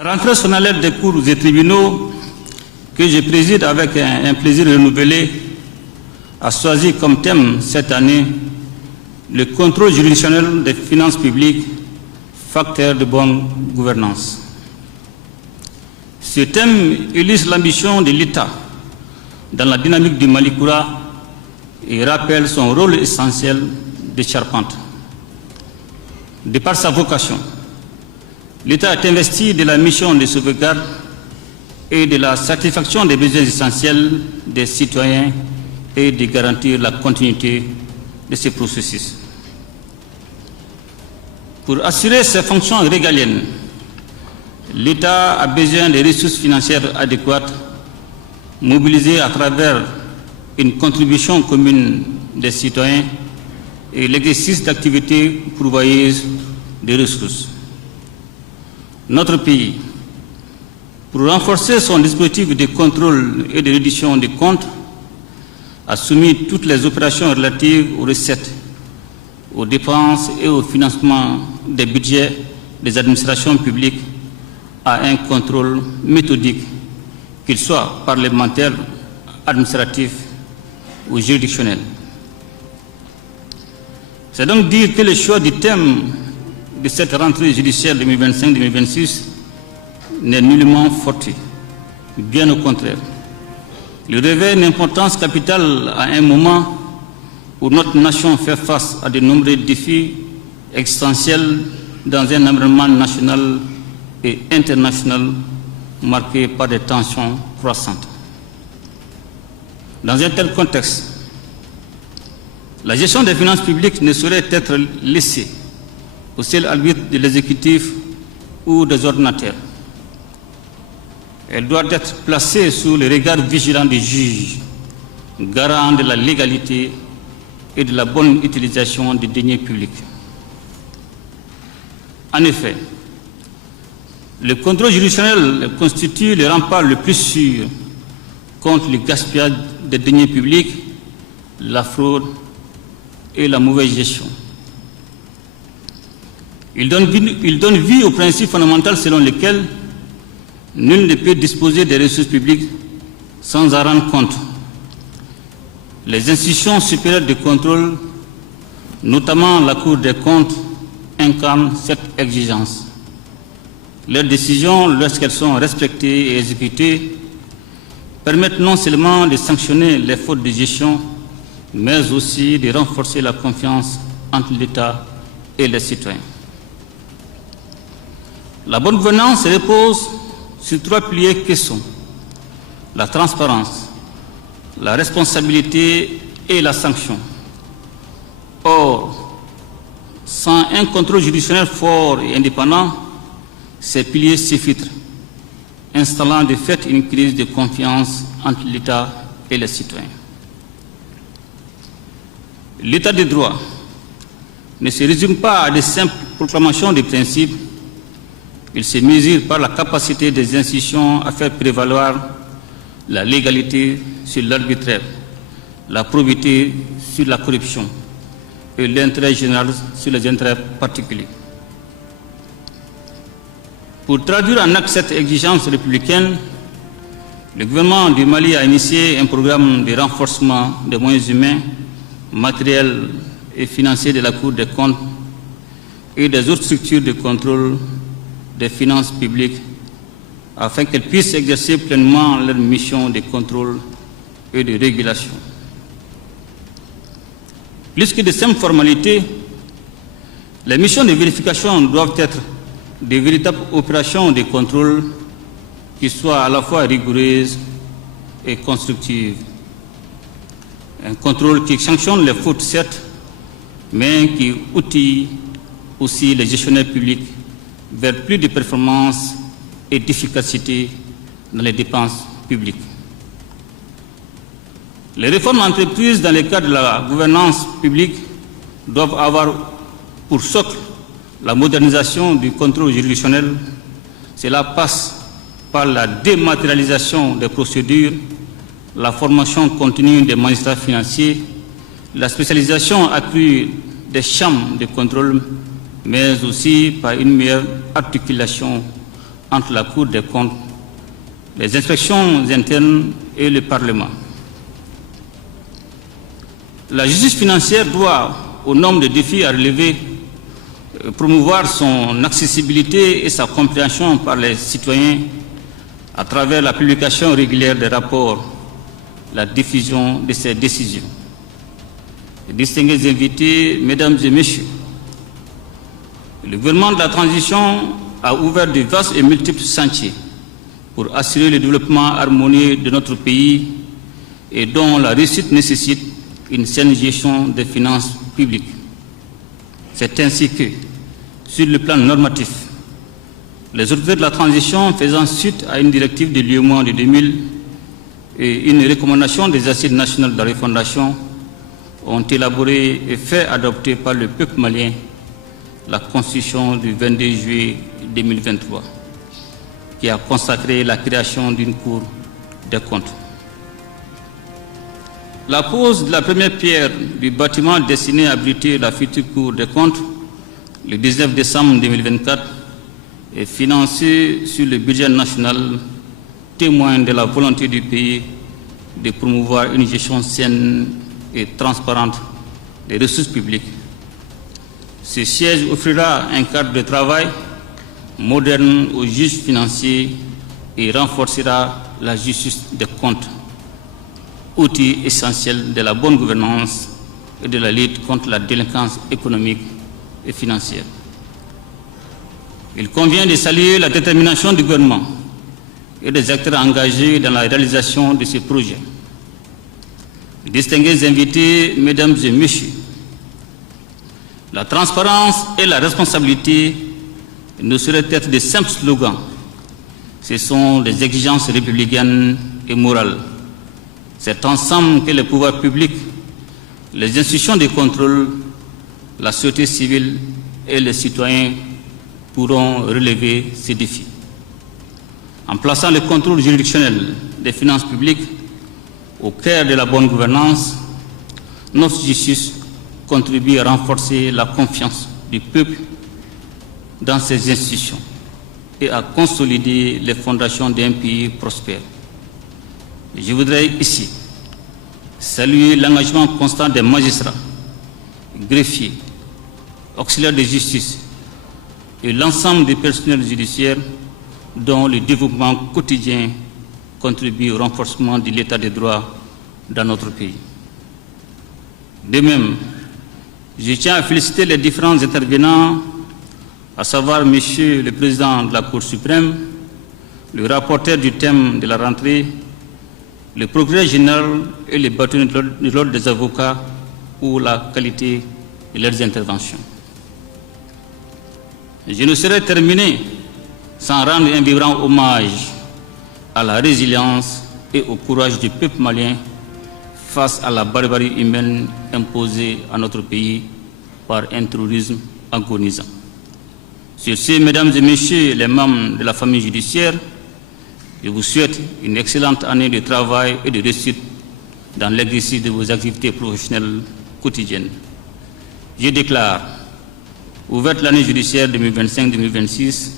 Rentrée solennelle des cours et tribunaux que je préside avec un plaisir renouvelé a choisi comme thème cette année le contrôle juridictionnel des finances publiques, facteur de bonne gouvernance. Ce thème illustre l'ambition de l'État dans la dynamique du Malikoura et rappelle son rôle essentiel de charpente. De par sa vocation, l'État est investi de la mission de sauvegarde et de la satisfaction des besoins essentiels des citoyens et de garantir la continuité de ces processus. Pour assurer ses fonctions régaliennes, l'État a besoin de ressources financières adéquates mobilisées à travers une contribution commune des citoyens et l'exercice d'activités pourvoyeuses de ressources. Notre pays, pour renforcer son dispositif de contrôle et de reddition des comptes, a soumis toutes les opérations relatives aux recettes, aux dépenses et au financement des budgets des administrations publiques à un contrôle méthodique, qu'il soit parlementaire, administratif ou juridictionnel. C'est donc dire que le choix du thème de cette rentrée judiciaire 2025-2026 n'est nullement fortuit. Bien au contraire. Il revêt une importance capitale à un moment où notre nation fait face à de nombreux défis existentiels dans un environnement national et international marqué par des tensions croissantes. Dans un tel contexte, la gestion des finances publiques ne saurait être laissée au seul arbitre de l'exécutif ou des ordonnateurs. Elle doit être placée sous le regard vigilant des juges, garants de la légalité et de la bonne utilisation des deniers publics. En effet, le contrôle juridictionnel constitue le rempart le plus sûr contre le gaspillage des deniers publics, la fraude et la mauvaise gestion. Il donne vie au principe fondamental selon lequel nul ne peut disposer des ressources publiques sans en rendre compte. Les institutions supérieures de contrôle, notamment la Cour des comptes, incarnent cette exigence. Leurs décisions, lorsqu'elles sont respectées et exécutées, permettent non seulement de sanctionner les fautes de gestion, mais aussi de renforcer la confiance entre l'État et les citoyens. La bonne gouvernance repose sur trois piliers qui sont la transparence, la responsabilité et la sanction. Or, sans un contrôle juridictionnel fort et indépendant, ces piliers s'effritent, installant de fait une crise de confiance entre l'État et les citoyens. L'État de droit ne se résume pas à de simples proclamations de principes. Il se mesure par la capacité des institutions à faire prévaloir la légalité sur l'arbitraire, la probité sur la corruption et l'intérêt général sur les intérêts particuliers. Pour traduire en acte cette exigence républicaine, le gouvernement du Mali a initié un programme de renforcement des moyens humains, matériels et financiers de la Cour des comptes et des autres structures de contrôle des finances publiques afin qu'elles puissent exercer pleinement leur mission de contrôle et de régulation. Plus que de simples formalités, les missions de vérification doivent être de véritables opérations de contrôle qui soient à la fois rigoureuses et constructives. Un contrôle qui sanctionne les fautes, certes, mais qui outille aussi les gestionnaires publics vers plus de performance et d'efficacité dans les dépenses publiques. Les réformes entreprises dans le cadre de la gouvernance publique doivent avoir pour socle la modernisation du contrôle juridictionnel. Cela passe par la dématérialisation des procédures, la formation continue des magistrats financiers, la spécialisation accrue des chambres de contrôle, mais aussi par une meilleure articulation entre la Cour des comptes, les inspections internes et le Parlement. La justice financière doit, au nombre de défis à relever, promouvoir son accessibilité et sa compréhension par les citoyens à travers la publication régulière des rapports, la diffusion de ses décisions. Distingués invités, mesdames et messieurs, le gouvernement de la transition a ouvert de vastes et multiples chantiers pour assurer le développement harmonieux de notre pays et dont la réussite nécessite une saine gestion des finances publiques. C'est ainsi que, sur le plan normatif, les autorités de la transition faisant suite à une directive de l'UEMOA de 2000 et une recommandation des assises nationales de la refondation ont élaboré et fait adopter par le peuple malien la Constitution du 22 juillet 2023, qui a consacré la création d'une Cour des comptes. La pose de la première pierre du bâtiment destiné à abriter la future Cour des comptes, le 19 décembre 2024, est financée sur le budget national, témoin de la volonté du pays de promouvoir une gestion saine et transparente des ressources publiques. Ce siège offrira un cadre de travail moderne aux juges financiers et renforcera la justice des comptes, outil essentiel de la bonne gouvernance et de la lutte contre la délinquance économique et financière. Il convient de saluer la détermination du gouvernement et des acteurs engagés dans la réalisation de ces projets. Distingués invités, mesdames et messieurs, la transparence et la responsabilité ne sauraient être de simples slogans. Ce sont des exigences républicaines et morales. C'est ensemble que les pouvoirs publics, les institutions de contrôle, la société civile et les citoyens pourront relever ces défis. En plaçant le contrôle juridictionnel des finances publiques au cœur de la bonne gouvernance, notre justice contribue à renforcer la confiance du peuple dans ses institutions et à consolider les fondations d'un pays prospère. Je voudrais ici saluer l'engagement constant des magistrats, greffiers, auxiliaires de justice et l'ensemble des personnels judiciaires dont le développement quotidien contribue au renforcement de l'état de droit dans notre pays. De même, je tiens à féliciter les différents intervenants, à savoir Monsieur le Président de la Cour suprême, le rapporteur du thème de la rentrée, le procureur général et les bâtonnets de l'ordre des avocats pour la qualité de leurs interventions. Je ne saurais terminer sans rendre un vibrant hommage à la résilience et au courage du peuple malien face à la barbarie humaine imposée à notre pays par un terrorisme agonisant. Sur ce, mesdames et messieurs les membres de la famille judiciaire, je vous souhaite une excellente année de travail et de réussite dans l'exercice de vos activités professionnelles quotidiennes. Je déclare ouverte l'année judiciaire 2025-2026